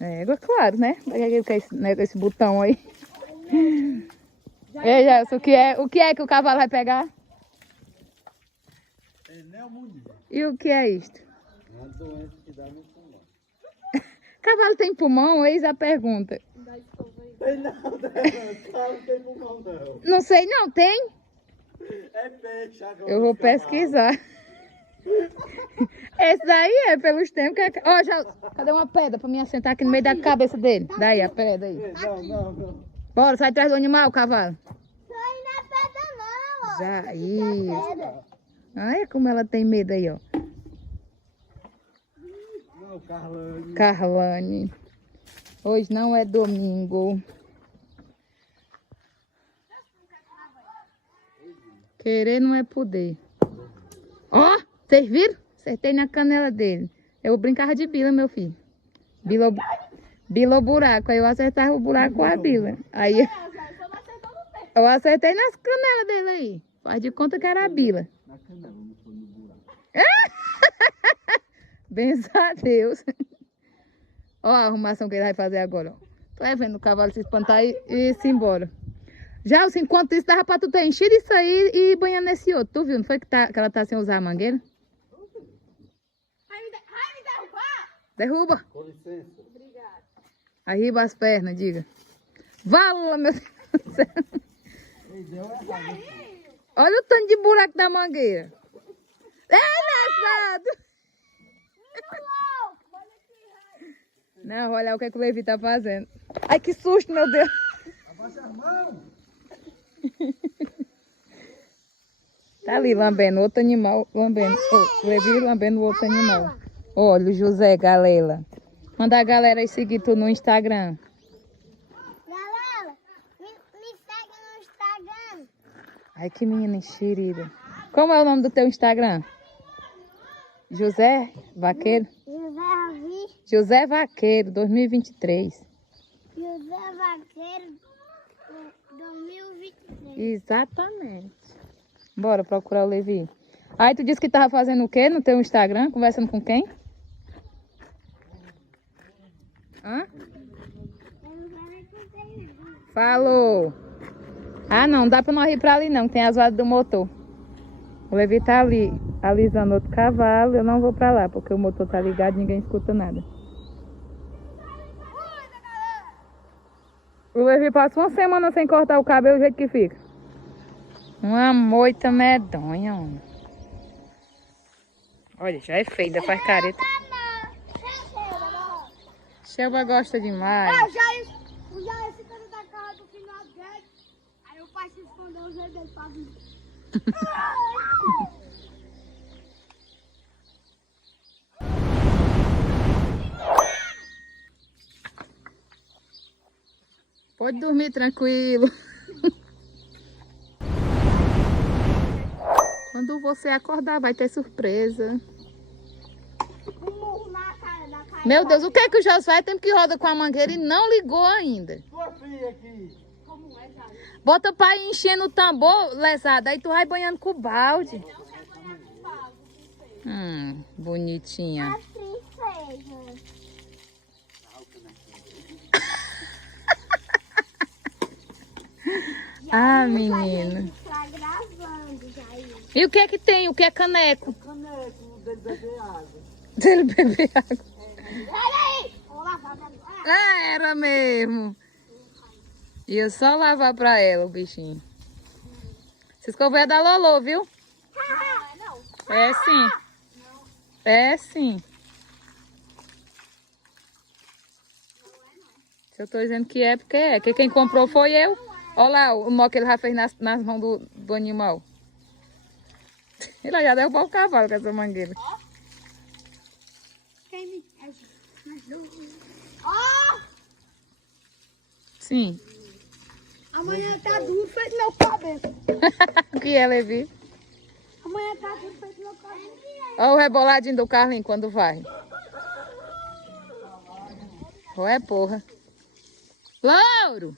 Égua, claro, né? Esse botão aí. Ei, Gelson, o que é que o cavalo vai pegar? E o que é isto? Uma doença que dá no pulmão. Cavalo tem pulmão? Eis a pergunta. Tem não, não tem pulmão não. Não sei não, tem? É peixe agora. Eu vou pesquisar. Esse daí é pelos tempos que... Ó, já... Cadê uma pedra pra me assentar aqui no meio da cabeça dele? Daí, a pedra aí. Não. Bora, sai atrás do animal, cavalo. Sai na pedra não, ó. Já, isso. Olha como ela tem medo aí, ó. Não, Carlane. Carlane. Hoje não é domingo. Querer não é poder. Ó, vocês viram? Acertei na canela dele. Eu brincava de bila, meu filho. Bila ou buraco. Aí eu acertava o buraco com a bila. Aí eu acertei nas canelas dele aí. Faz de conta que era a bila. Na canela, não foi no buraco. Benção a Deus. Ó a arrumação que ele vai fazer agora. Ó. Tô vendo o cavalo se espantar e se embora. Já, enquanto isso, dava pra tu ter enchido isso aí e banhando nesse outro. Tu viu? Não foi que ela tá sem usar a mangueira? Vai me derrubar? Derruba. Com licença. Obrigada. Arriba as pernas, diga. Vala, meu Deus do céu. Ei, deu errado. Olha o tanto de buraco da mangueira. Engraçado. Não, olha o que, é que o Levi tá fazendo. Ai, que susto, meu Deus. Abaixa as mãos. Tá ali lambendo outro animal. Lambendo. O Levi lambendo outro animal. Olha o José Galela. Manda a galera aí seguir tu no Instagram. Galera, me segue no Instagram. Ai, que menina enxerida. Como é o nome do teu Instagram? José Vaqueiro? José Ravi, José Vaqueiro, 2023. José Vaqueiro 2023. Exatamente. Bora procurar o Levi. Aí tu disse que tava fazendo o quê no teu Instagram? Conversando com quem? Hã? Falou. Ah, não dá pra nós ir pra ali não, tem as rodas do motor. O Levi tá ali, alisando outro cavalo. Eu não vou pra lá, porque o motor tá ligado e ninguém escuta nada. O Levi passa uma semana sem cortar o cabelo, do jeito que fica. Uma moita medonha, homem. Olha, já é feio, ainda faz careta. Shelba gosta demais. Eu já esse cara da casa do final dele. Aí o pai se escondeu o jeito dele pra vir. Pode dormir tranquilo. Quando você acordar, vai ter surpresa. Um murro na cara da cara. Meu Deus, o que é que o Josué tem que roda com a mangueira e não ligou ainda? Tua filha aqui. Como é, cara? Bota pra ir enchendo o tambor, lesada, aí tu vai banhando com o balde. Bonitinha. A princesa. Ah, menino. Tá gravando, Jair. E o que é que tem? O que é caneco? Caneco dele beber água. Dele beber água. Olha aí! Vou lavar pra mim. Era mesmo. Ia só lavar pra ela o bichinho. Se escover é da Lolô, viu? Não. É sim. É sim. Se eu tô dizendo que é, porque é. Porque quem comprou foi eu. Olha lá o nó que ele já fez nas mãos do animal. Ele já derrubou o cavalo com essa mangueira. Quem me ajuda? Ó! Sim. Amanhã tá duro feito meu cabelo. O que é, Levi? Amanhã tá duro feito meu cabelo. Olha o reboladinho do Carlinho quando vai. Ué, porra. Lauro!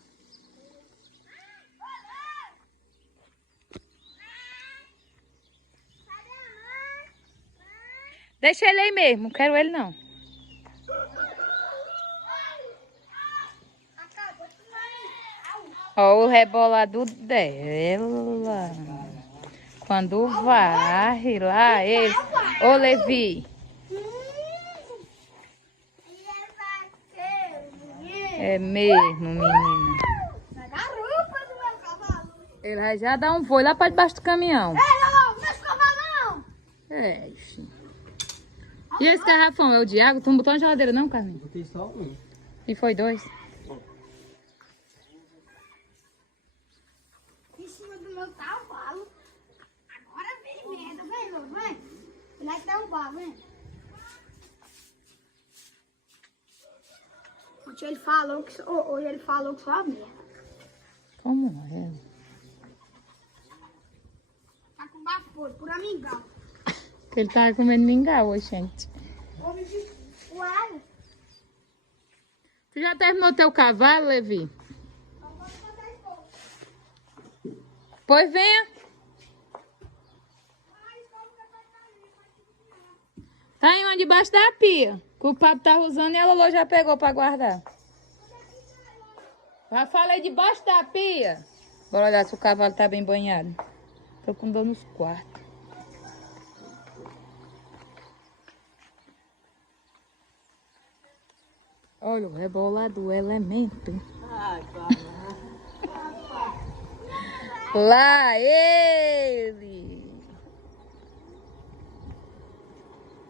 Deixa ele aí mesmo, não quero ele não. Ó o rebolado dela. Quando varre lá, ele... Ô, Levi. É mesmo, menina. Na garupa do meu cavalo. Ele vai já dar um voo lá para debaixo do caminhão. Não, não é esse cavalo não. É, ixi. E esse garrafão é o de água? Tu não botou na geladeira não, Carlinhos? Botei só um. E foi 2? Em cima do meu cavalo. Agora vem merda, vem, Lô, vem. Ele vai derrubar, vem. Hoje ele falou que só merda. Como é? Tá com bafo, por amigão. Ele tava comendo mingau hoje, gente. Homem de uai. Tu já terminou teu cavalo, Levi? Pois venha. Tá aí uma debaixo da pia. Que o papo tá usando e a Lolo já pegou pra guardar. Já falei debaixo da pia. Bora olhar se o cavalo tá bem banhado. Tô com dor nos quartos. Olha o rebolado do elemento. Ai, Lá ele!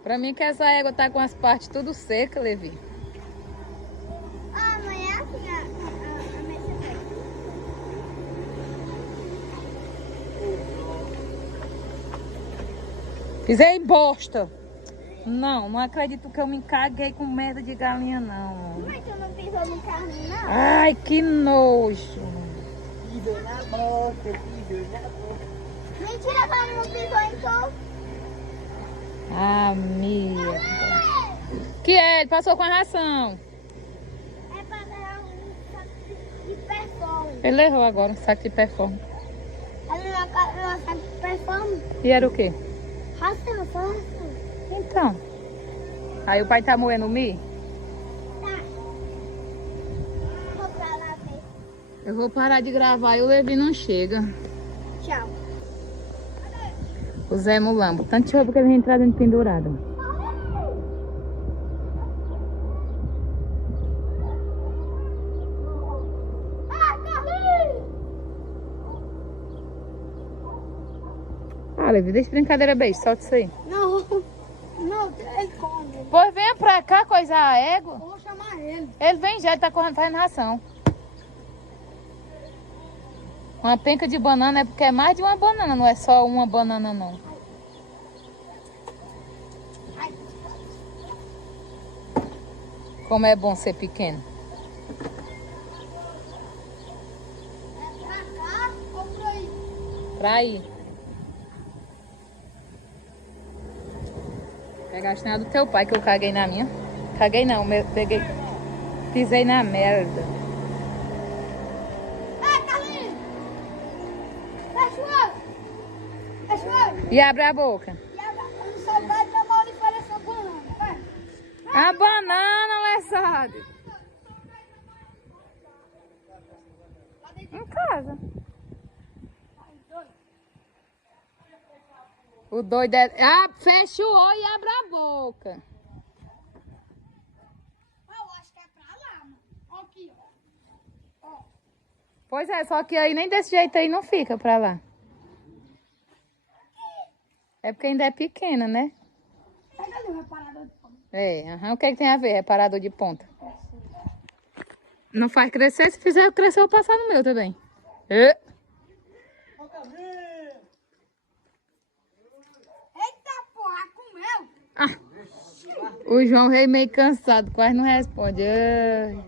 Pra mim que essa égua tá com as partes tudo secas, Levi. Amanhã assim, a mesa vai. Pisei em bosta. Não, não acredito que eu me caguei com merda de galinha, não. Mas tu não pisou no carro, não? Ai, que nojo. pisou na boca, pisou na boca. Mentira, que ela não pisou em tu. Ah, merda. Que é? Ele passou com a ração. É pra dar um saco de perfume. Ele errou agora, um saco de perfume. Ela não é um saco de perfume. E era o quê? Ração, só ração. Então. Aí o pai tá moendo o milho? Tá. Vou pra lá ver. Eu vou parar de gravar e o Levi não chega. Tchau. O Zé Mulambo. Tanto de roupa que ele vai entrar dentro pendurado. Ah, Carlinhos! Ah, Levi, deixa brincadeira, beijo. Solta isso aí. Não tem como. Pois venha pra cá coisar a égua. Eu vou chamar ele. Ele vem já, ele tá correndo, fazendo ração. Uma penca de banana é porque é mais de uma banana, não é só uma banana, não. Ai, Como é bom ser pequeno. é pra cá ou pra aí? Pra ir. Pegar a chinela do teu pai, que eu caguei na minha. Caguei não, peguei. Pisei na merda. Ei, Carlinhos! Fecha o olho! Fecha o olho! E abre a boca. E agora, eu não sou vai dar mal de fazer banana, vai! A banana, Lessade. Em casa. O doido é... Ah, fecha o olho e abre a boca. Eu acho que é pra lá, mano. Ó aqui, ó. Pois é, só que aí nem desse jeito aí não fica pra lá. É porque ainda é pequena, né? Pega ali o reparador de pano. É, aham. O que é que tem a ver, reparador de ponta? Não faz crescer, se fizer crescer eu vou passar no meu também. É. Eita porra, comeu! Ah, o João Rei meio cansado, quase não responde. Ai.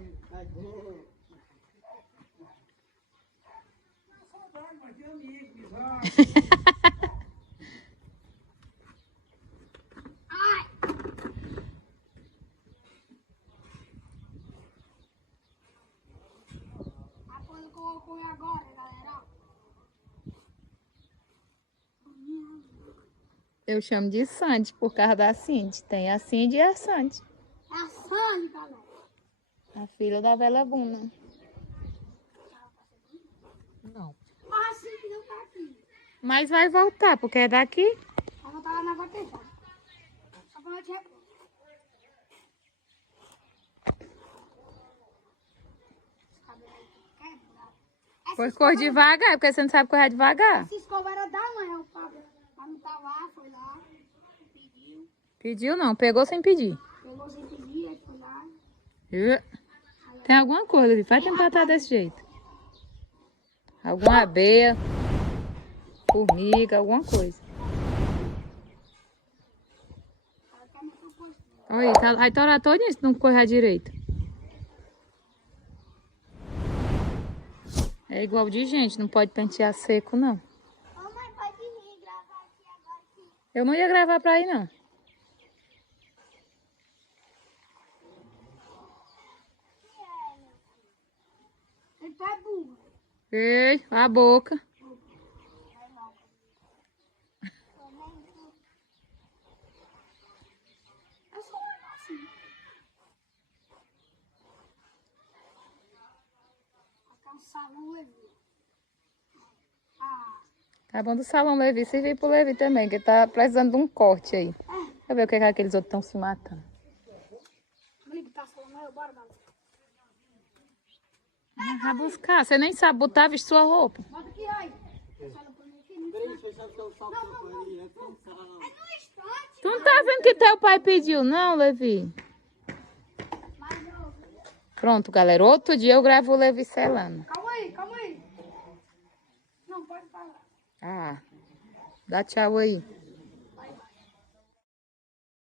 Ai! A coisa que eu vou comer agora, galera. Eu chamo de Sandy por causa da Cindy. Tem a Cindy e a Sandy. É a Sandy, galera. A filha da Bela Buna. Não. Mas assim que não tá aqui. Mas vai voltar, porque é daqui. Vai voltar lá na vaquejada. Só pra nós te repor. Esse cabelo aí quebrado. Pois cor devagar, porque você não sabe correr devagar. Essa escova era da mãe, o Pablo. Ela não tá lá, foi lá, pediu. Pediu não, pegou sem pedir. Pegou sem pedir, aí foi lá. Tem alguma coisa ali, faz tempo que ela tá desse jeito. Alguma abelha, formiga, alguma coisa. Ela quer me propor. Olha, aí tá lá todo isso, não correr direito. É igual de gente, não pode pentear seco, não. Ô mãe, pode vir gravar aqui agora aqui. Eu não ia gravar pra ir, não. Ele tá burro. Ei, a boca. É só olhar assim. Aqui é um salão levou. Ah, Tá bom do salão Levi, servir pro Levi também, que tá precisando de um corte aí. Deixa eu ver o que, é que aqueles outros estão se matando. vamos ligar o salão aí, bora, bora. Vai buscar, você nem sabe botar, vestir sua roupa. Bota aqui, ai. Fala pra mim aqui, não Peraí, deixa eu ver o salto que foi aí. É cansado. é no instante. Tu não tá vendo que teu pai pediu, não, Levi? Mas eu... Pronto, galera, outro dia eu gravo o Levi selando. Calma aí, calma aí. Não, pode falar. Ah, dá tchau aí.